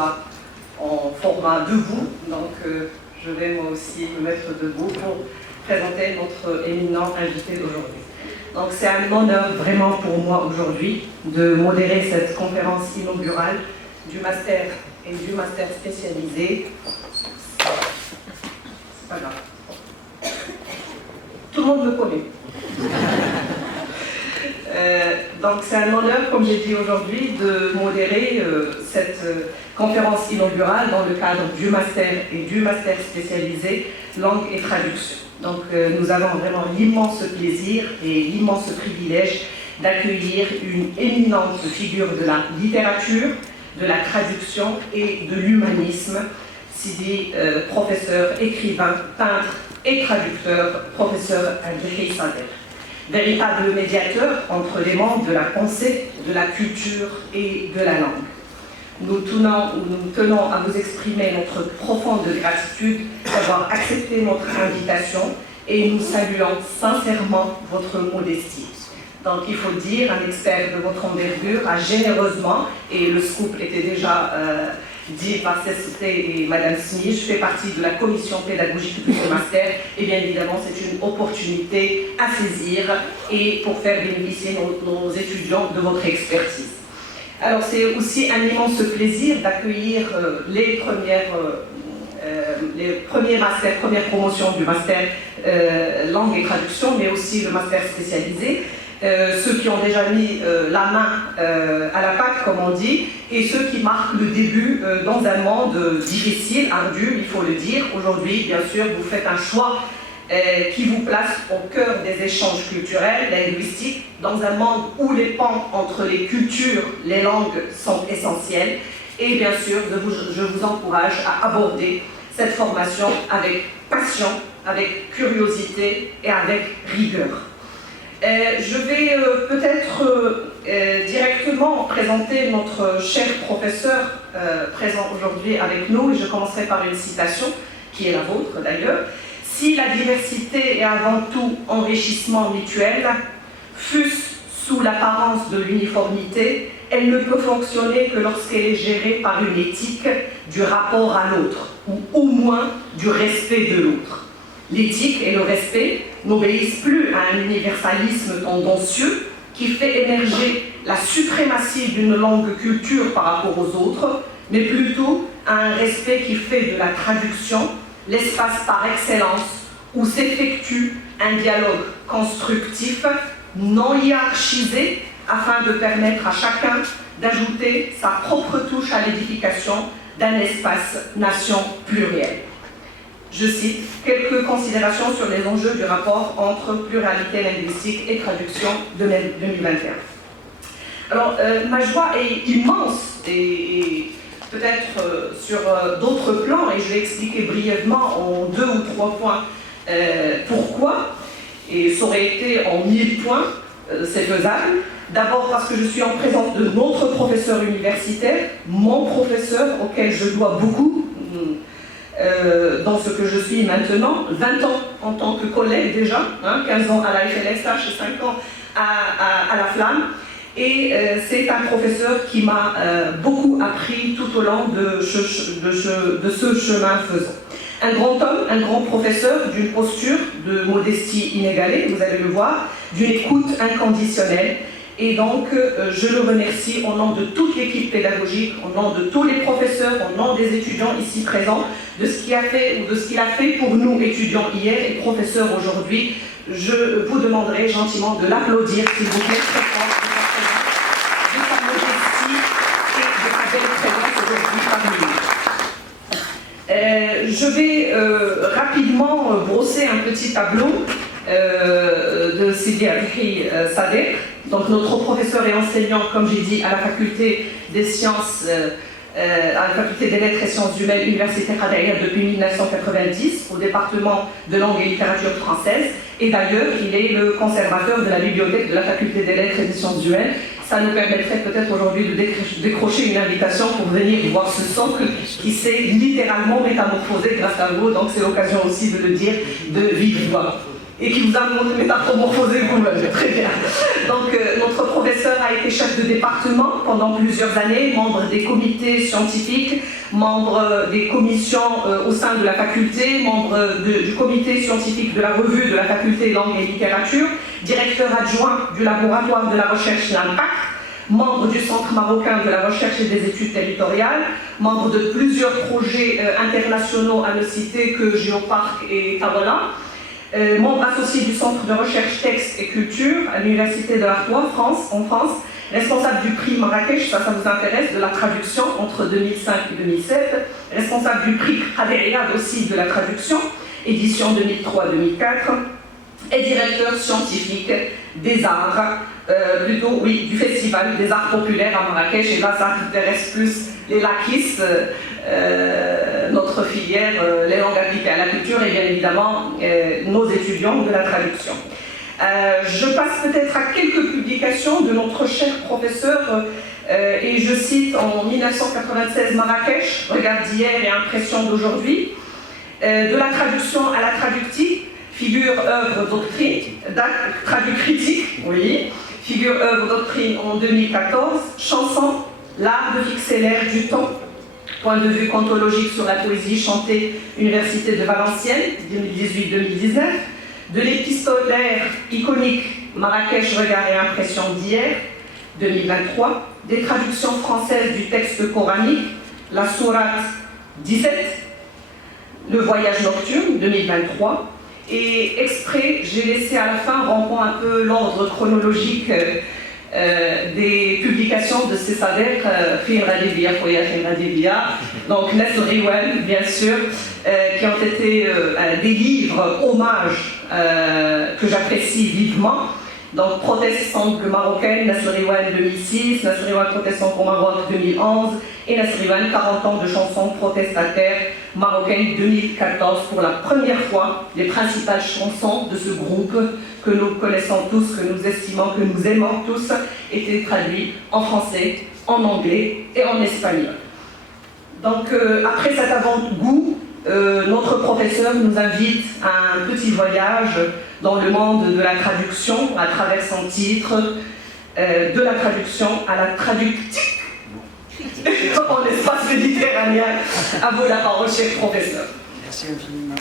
soit en format debout. Donc je vais moi aussi me mettre debout pour présenter notre éminent invité d'aujourd'hui. Donc c'est un honneur vraiment pour moi aujourd'hui de modérer cette conférence inaugurale du master et du master spécialisé. C'est pas grave. Tout le monde me connaît. Donc c'est un honneur, comme j'ai dit aujourd'hui, de modérer cette conférence inaugurale dans le cadre du master et du master spécialisé langue et traduction. Donc nous avons vraiment l'immense plaisir et l'immense privilège d'accueillir une éminente figure de la littérature, de la traduction et de l'humanisme, Sidi, professeur, écrivain, peintre et traducteur, professeur Abdelkader Sadek. Véritable médiateur entre les mondes de la pensée, de la culture et de la langue. Nous tenons à vous exprimer notre profonde gratitude d'avoir accepté notre invitation et nous saluons sincèrement votre modestie. Donc il faut dire, un expert de votre envergure a généreusement, et le scoop était déjà dit par Cécile et Madame Smith, je fais partie de la commission pédagogique du master, et bien évidemment c'est une opportunité à saisir et pour faire bénéficier nos étudiants de votre expertise. Alors c'est aussi un immense plaisir d'accueillir les premiers masters, première promotion du master langue et traduction, mais aussi le master spécialisé. Ceux qui ont déjà mis la main à la pâte, comme on dit, et ceux qui marquent le début dans un monde difficile, ardu, il faut le dire. Aujourd'hui, bien sûr, vous faites un choix qui vous place au cœur des échanges culturels, linguistiques, dans un monde où les pans entre les cultures, les langues sont essentiels. Et bien sûr, je vous encourage à aborder cette formation avec passion, avec curiosité et avec rigueur. Je vais peut-être directement présenter notre cher professeur présent aujourd'hui avec nous, et je commencerai par une citation, qui est la vôtre d'ailleurs. « Si la diversité est avant tout enrichissement mutuel, fût-ce sous l'apparence de l'uniformité, elle ne peut fonctionner que lorsqu'elle est gérée par une éthique du rapport à l'autre, ou au moins du respect de l'autre. L'éthique et le respect n'obéissent plus à un universalisme tendancieux qui fait émerger la suprématie d'une langue culture par rapport aux autres, mais plutôt à un respect qui fait de la traduction l'espace par excellence où s'effectue un dialogue constructif, non hiérarchisé, afin de permettre à chacun d'ajouter sa propre touche à l'édification d'un espace-nation pluriel. Je cite quelques considérations sur les enjeux du rapport entre pluralité linguistique et traduction de 2021. Alors, ma joie est immense et peut-être sur d'autres plans, et je vais expliquer brièvement en 2 ou 3 points pourquoi, et ça aurait été en 1000 points, c'est faisable. D'abord parce que je suis en présence de notre professeur universitaire, mon professeur auquel je dois beaucoup, dans ce que je suis maintenant, 20 ans en tant que collègue déjà, 15 ans à la FLSH et 5 ans à la Flamme. Et c'est un professeur qui m'a beaucoup appris tout au long de ce chemin faisant. Un grand homme, un grand professeur d'une posture de modestie inégalée, vous allez le voir, d'une écoute inconditionnelle. Et donc, je le remercie au nom de toute l'équipe pédagogique, au nom de tous les professeurs, au nom des étudiants ici présents, de ce qu'il a fait ou de ce qu'il a fait pour nous, étudiants hier et professeurs aujourd'hui. Je vous demanderai gentiment de l'applaudir, s'il vous plaît, très fort, de sa modestie et de sa belle présence aujourd'hui parmi nous. Je vais rapidement brosser un petit tableau de Sidi Abdelkader Sadek, donc notre professeur et enseignant, comme j'ai dit, à la faculté des sciences, à la faculté des lettres et sciences humaines, Université Khadija depuis 1990, au département de langue et littérature française, et d'ailleurs il est le conservateur de la bibliothèque de la faculté des lettres et des sciences humaines. Ça nous permettrait peut-être aujourd'hui de décrocher une invitation pour venir voir ce socle qui s'est littéralement métamorphosé grâce à vous, donc c'est l'occasion aussi de le dire de vive voix. et qui vous a métamorphosé vous-même. Très bien. Donc, notre professeur a été chef de département pendant plusieurs années, membre des comités scientifiques, membre des commissions au sein de la faculté, membre du comité scientifique de la revue de la faculté Langue et Littérature, directeur adjoint du laboratoire de la recherche L'Impact, membre du Centre marocain de la recherche et des études territoriales, membre de plusieurs projets internationaux à ne citer que Géoparc et Tabona, membre associé du Centre de recherche texte et culture à l'Université de l'Artois, en France, responsable du prix Marrakech, ça vous intéresse, de la traduction entre 2005 et 2007, responsable du prix Hadéria aussi de la traduction, édition 2003-2004, et directeur scientifique des arts, du Festival des arts populaires à Marrakech, et là ça intéresse plus les laquis, notre filière, les langues appliquées à la culture et bien évidemment nos étudiants de la traduction. Je passe peut-être à quelques publications de notre cher professeur, et je cite en 1996 Marrakech, regard d'hier et impression d'aujourd'hui, de la traduction à la traductive, figure, œuvre, doctrine, traduit critique, oui, figure, œuvre, doctrine en 2014, chanson, l'art de fixer l'air du temps, point de vue chronologique sur la poésie chantée, Université de Valenciennes, 2018-2019, de l'épistolaire iconique Marrakech, regard et impression d'hier, 2023, des traductions françaises du texte coranique, la sourate 17, le voyage nocturne, 2023, et exprès, j'ai laissé à la fin, rompant un peu l'ordre chronologique des publications de ces Sadek, donc Nasri Wen, bien sûr, qui ont été des livres hommages que j'apprécie vivement. Donc protestante marocaine, Nasri Wen 2006, Nasri Wen protestante au Maroc 2011 et Nasri Wen 40 ans de chansons protestataires marocaines 2014. Pour la première fois, les principales chansons de ce groupe que nous connaissons tous, que nous estimons, que nous aimons tous, étaient traduites en français, en anglais et en espagnol. Donc après cet avant-goût, notre professeur nous invite à un petit voyage dans le monde de la traduction à travers son titre de la traduction à la traductique en espace méditerranéen. À vous la parole, cher professeur. Merci infiniment.